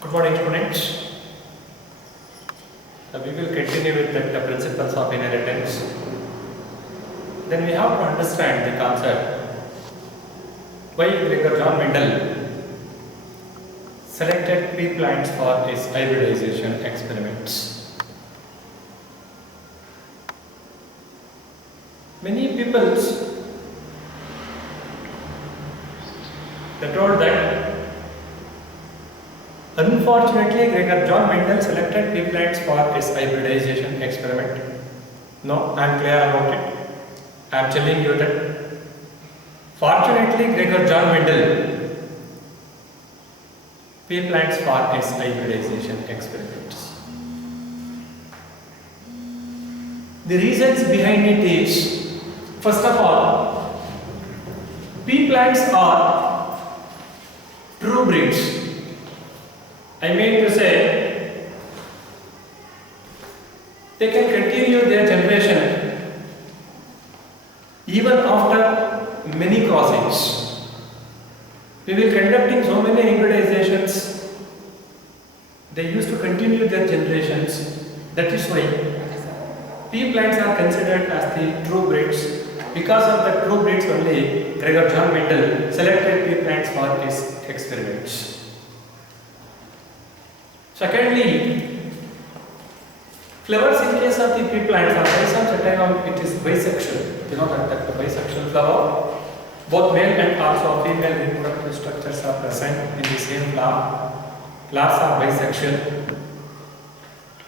Good morning, students. We will continue with the principles of inheritance. Then we have to understand the concept why Gregor John Mendel selected pea plants for his hybridization experiments. Many people they told that unfortunately Gregor John Mendel selected pea plants for his hybridization experiment. No, I am clear about it. I am telling you that fortunately Gregor John Mendel pea plants for his hybridization experiments. The reasons behind it is, first of all, pea plants are true breeds. I mean to say, they can continue their generation even after many crossings. We will conducting so many hybridizations, they used to continue their generations. That is why pea plants are considered as the true breeds. Because of the true breeds only, Gregor John Mendel selected pea plants for his experiments. Secondly, flowers in case of the pea plants are by some certain it is bisexual. You know that the bisexual flower, both male and also female reproductive structures are present in the same flower. Flowers are bisexual.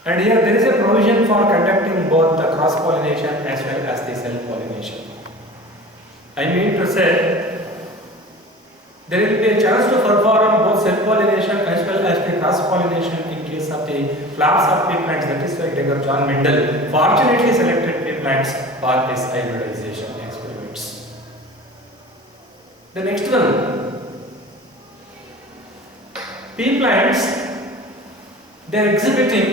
And here there is a provision for conducting both the cross pollination as well as the self pollination. I mean to say, there will be a chance to perform both self-pollination as well as the cross-pollination in case of the flowers of pea plants. That is why Gregor John Mendel fortunately selected pea plants for his hybridization experiments. The next one, pea plants, they are exhibiting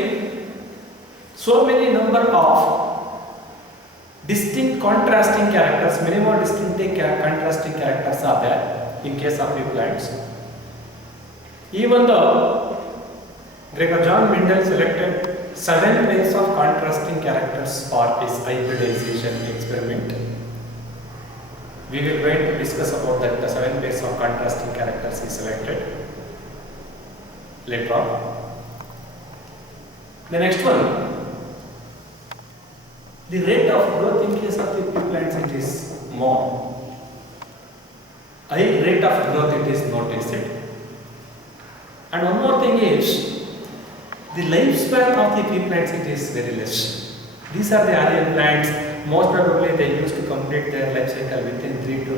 so many number of distinct contrasting characters, many more distinct contrasting characters are there. In case of pea plants, even though Gregor John Mendel selected 7 pairs of contrasting characters for his hybridization experiment, we will going to discuss about that the 7 pairs of contrasting characters he selected later on. The next one, the rate of growth in case of the pea plants it is more. High rate of growth it is noticed. And one more thing is, the lifespan of the pea plants it is very less. These are the alien plants, most probably they used to complete their life cycle within 3 to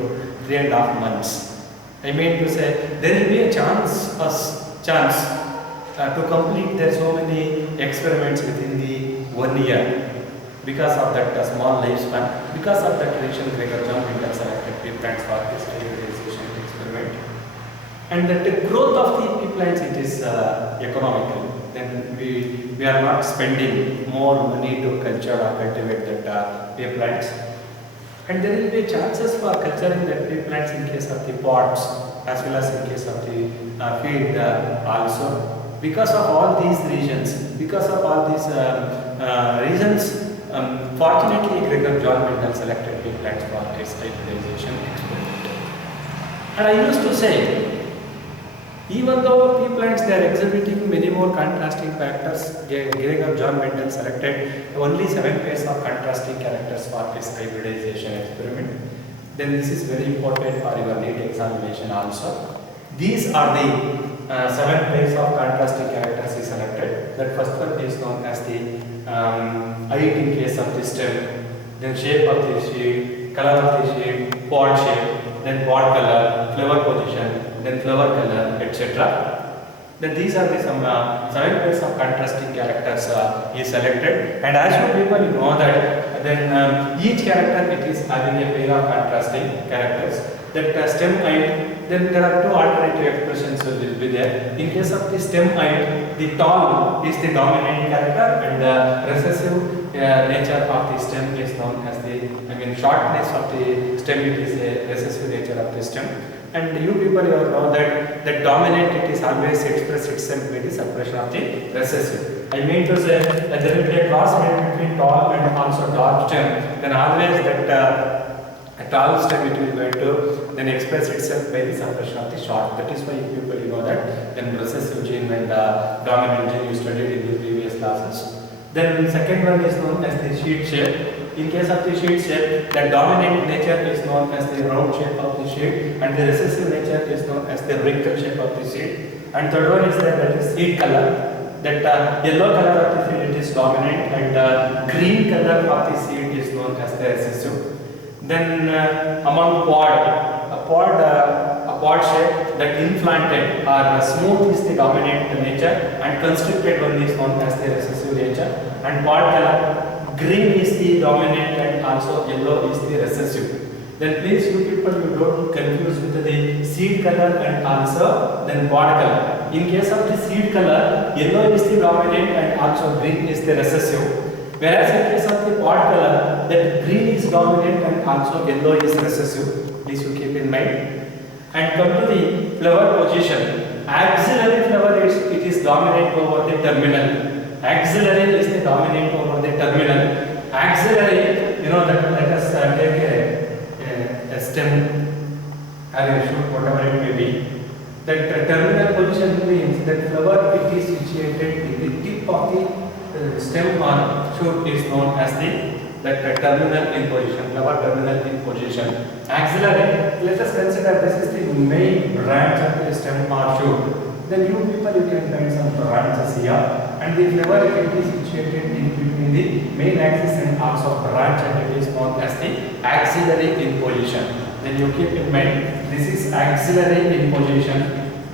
3.5 months. I mean to say, there will be a chance to complete their so many experiments within the 1 year. Because of that small lifespan, because of that reason Gregor John Mendel selected pea plants for his hybridization experiment. And that the growth of the pea plants it is economical. Then we are not spending more money to culture or cultivate that pea plants. And there will be chances for culturing that pea plants in case of the pots as well as in case of the feed also. Because of all these reasons, fortunately Gregor John Mendel selected pea plants for his hybridization experiment. And I used to say, even though pea plants they are exhibiting many more contrasting characters, Gregor John Mendel selected only 7 pairs of contrasting characters for his hybridization experiment. Then this is very important for your NEET examination also. These are the 7 pairs of contrasting characters he selected. That first one is known as the height in case of the stem, then shape of the seed, color of the seed, pod shape, then pod color, flower position, then flower color, etc. Then these are the some 7 pairs of contrasting characters he selected. And as you people know that then each character it is having a pair of contrasting characters. That stem height, then there are 2 alternative expressions will be there. In case of the stem height, the tall is the dominant character and the recessive nature of the stem is known as the, shortness of the stem it is a recessive nature of the stem. And you people you know that dominant it is always express itself by the suppression of the recessive. I mean to say that there will be a cross made between tall and also dark stem, then always that a tall stem it will going to then express itself by the suppression of the short. That is why you people you know that then recessive gene and dominant gene you studied in the previous classes. Then second one is known as the sheet shape. In case of the sheet shape, the dominant nature is known as the round shape of the sheet and the recessive nature is known as the wrinkled shape of the sheet. And third one is that is seed color. That yellow color of the seed it is dominant and green color of the seed is known as the recessive. Then among a pod shape that inflated or smooth is the dominant nature and constricted one is known as the recessive nature. And pod color, green is the dominant and also yellow is the recessive. Then please you people you don't confuse with the seed color and also then pod color. In case of the seed color, yellow is the dominant and also green is the recessive. Whereas in case of the pod color, that green is dominant and also yellow is recessive. Please you keep in mind. And come to the flower position. Axillary flower it is dominant over the terminal. Axillary is the dominant over the terminal. Axillary, you know that let us take a stem or a shoot, whatever it may be. That terminal position means that flower it is situated in the tip of the stem or shoot is known as the terminal in position, flower terminal in position. Axillary, let us consider this is the main branch of the stem or shoot. Then you people you can find some branches here. And the flower it is situated in between the main axis and arms of branch and it is known as the axillary in position. Then you keep in mind this is axillary in position,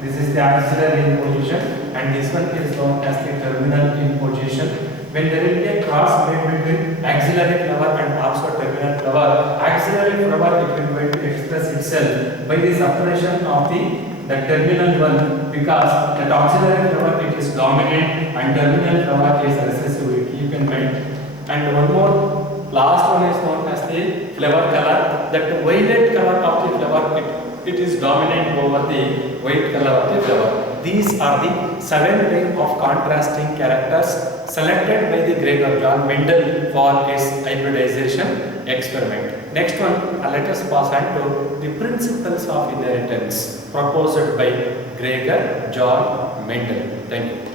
this is the axillary in position and this one is known as the terminal in position. When there will be a cross made between axillary flower and also terminal flower, axillary flower it will going to express itself by the suppression of the terminal one because the auxiliary flower it is dominant and terminal flower is recessive. Keep in mind. And one more, last one is known as the flower color. That violet color of the flower it is dominant over the white color of the flower. These are the 7 types of contrasting characters selected by the Gregor John Mendel for his hybridization experiment. Next one, let us pass on to the principles of inheritance proposed by Gregor John Mendel. Thank you.